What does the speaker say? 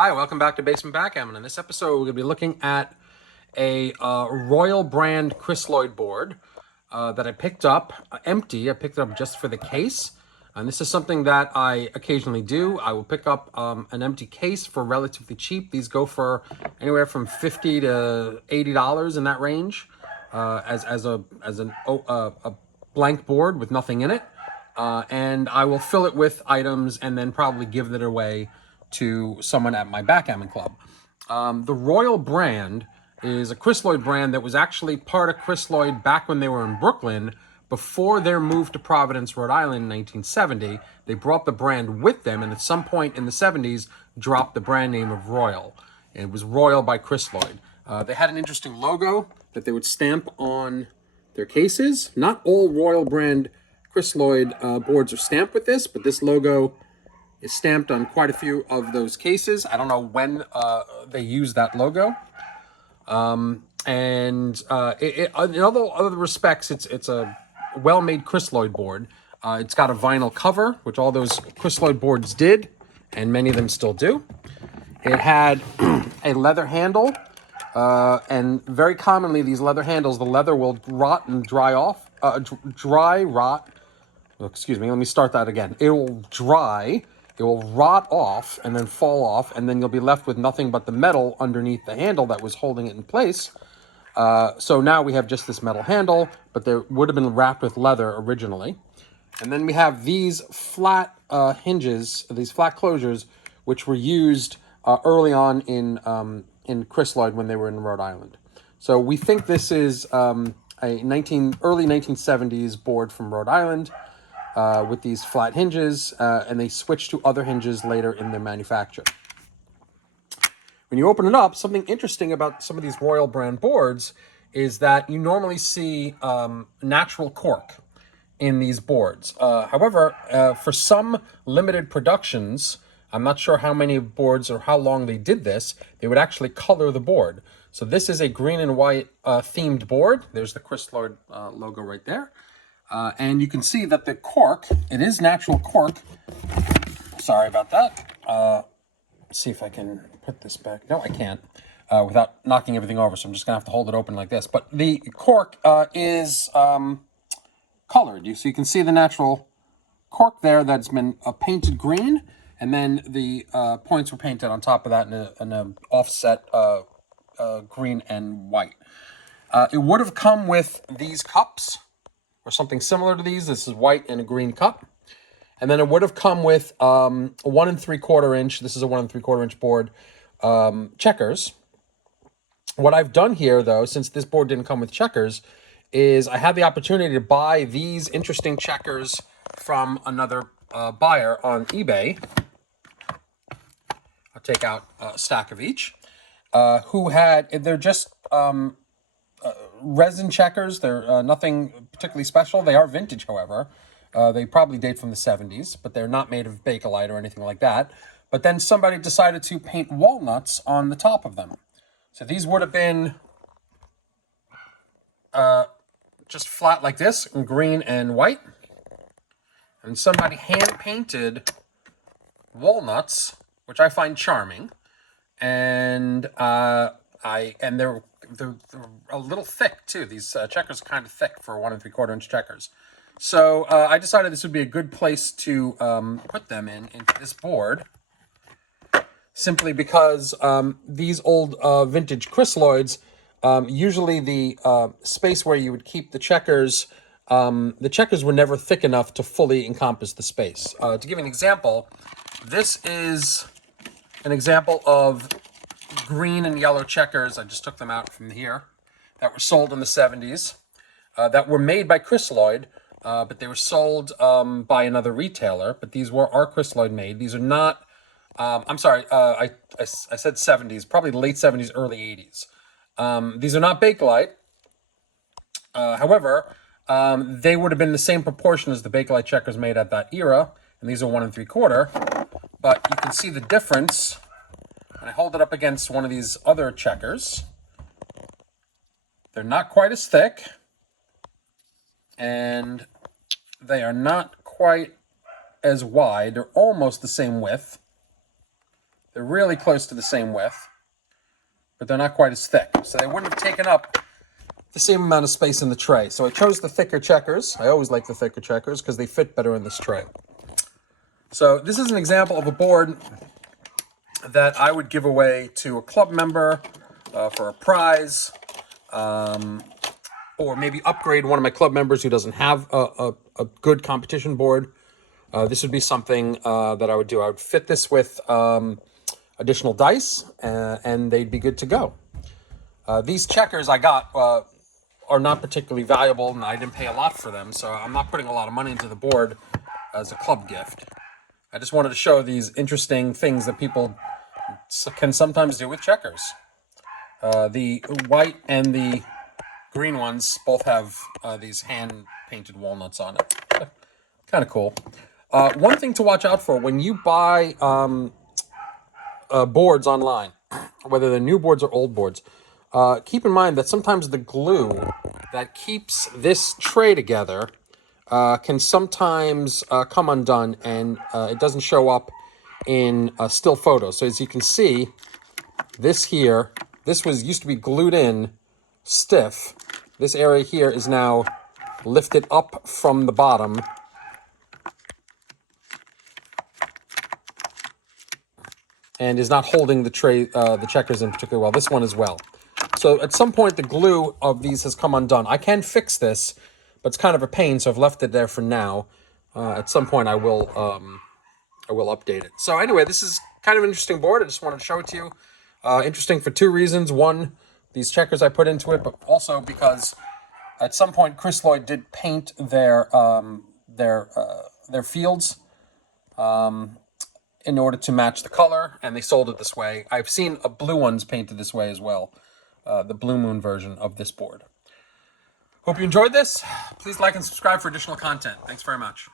Hi, welcome back to Basement Backgammon. In this episode, we're going to be looking at a Royal brand Crisloid board that I picked up empty. I picked it up just for the case. And this is something that I occasionally do. I will pick up an empty case for relatively cheap. These go for anywhere from $50 to $80 in that range as a blank board with nothing in it. And I will fill it with items and then probably give it away to someone at my backgammon club. The Royal brand is a Crisloid brand that was actually part of Crisloid back when they were in Brooklyn. Before their move to Providence, Rhode Island in 1970, they brought the brand with them, and at some point in the 70s, dropped the brand name of Royal. It was Royal by Crisloid. They had an interesting logo that they would stamp on their cases. Not all Royal brand Crisloid boards are stamped with this, but this logo is stamped on quite a few of those cases. I don't know when they use that logo. In other respects, it's a well-made Crisloid board. It's got a vinyl cover, which all those Crisloid boards did, and many of them still do. It had a leather handle, and very commonly these leather handles, the leather will rot and dry off, rot. Excuse me, let me start that again. It will dry, it will rot off and then fall off, and then you'll be left with nothing but the metal underneath the handle that was holding it in place. So now we have just this metal handle, but they would have been wrapped with leather originally. And then we have these flat hinges, these flat closures, which were used early on in Crisloid when they were in Rhode Island. So we think this is a early 1970s board from Rhode Island. With these flat hinges, and they switched to other hinges later in their manufacture. When you open it up, something interesting about some of these Royal brand boards is that you normally see natural cork in these boards. However, for some limited productions, I'm not sure how many boards or how long they did this, they would actually color the board. So this is a green and white themed board. There's the Crisloid logo right there. And you can see that the cork, it is natural cork. Sorry about that. Let's see if I can put this back. No, I can't without knocking everything over. So I'm just going to have to hold it open like this. But the cork is colored. So you can see the natural cork there that's been painted green. And then the points were painted on top of that in an offset green and white. It would have come with these cups, or something similar to these. This is white in a green cup. And then it would have come with 1 3/4 inch, this is a 1 3/4 inch board, checkers. What I've done here, though, since this board didn't come with checkers, is I had the opportunity to buy these interesting checkers from another buyer on eBay. I'll take out a stack of each. They're just resin checkers. They're nothing particularly special. They are vintage, however. They probably date from the 70s, but they're not made of Bakelite or anything like that. But then somebody decided to paint walnuts on the top of them. So these would have been just flat like this, in green and white. And somebody hand-painted walnuts, which I find charming. And they're a little thick too. These checkers are kind of thick for 1 3/4 inch checkers. So I decided this would be a good place to put them into this board, simply because these old vintage Crisloids, usually the space where you would keep the checkers were never thick enough to fully encompass the space. To give an example, this is an example of green and yellow checkers. I just took them out from here, that were sold in the 70s, that were made by Crisloid, but they were sold by another retailer. But these are Crisloid made. These are not, I'm sorry, I said 70s, probably late 70s, early 80s. These are not Bakelite. However, they would have been the same proportion as the Bakelite checkers made at that era, and these are 1 3/4. But you can see the difference. And I hold it up against one of these other checkers. They're not quite as thick, and they are not quite as wide. They're almost the same width. They're really close to the same width, but they're not quite as thick. So they wouldn't have taken up the same amount of space in the tray. So I chose the thicker checkers. I always like the thicker checkers because they fit better in this tray. So this is an example of a board that I would give away to a club member for a prize, or maybe upgrade one of my club members who doesn't have a good competition board. This would be something that I would do. I would fit this with additional dice, and they'd be good to go. These checkers I got are not particularly valuable, and I didn't pay a lot for them, so I'm not putting a lot of money into the board as a club gift. I just wanted to show these interesting things that people can sometimes do with checkers. The white and the green ones both have these hand-painted walnuts on it. Kind of cool. One thing to watch out for when you buy boards online, whether they're new boards or old boards, keep in mind that sometimes the glue that keeps this tray together can sometimes come undone, and it doesn't show up in still photos. So as you can see, this here, this used to be glued in stiff. This area here is now lifted up from the bottom. And is not holding the tray, the checkers in particularly well. This one as well. So at some point, the glue of these has come undone. I can fix this, but it's kind of a pain, so I've left it there for now. At some point, I will update it. So anyway, this is kind of an interesting board. I just wanted to show it to you. Interesting for two reasons. One, these checkers I put into it, but also because at some point, Crisloid did paint their fields in order to match the color, and they sold it this way. I've seen blue ones painted this way as well, the Blue Moon version of this board. Hope you enjoyed this. Please like and subscribe for additional content. Thanks very much.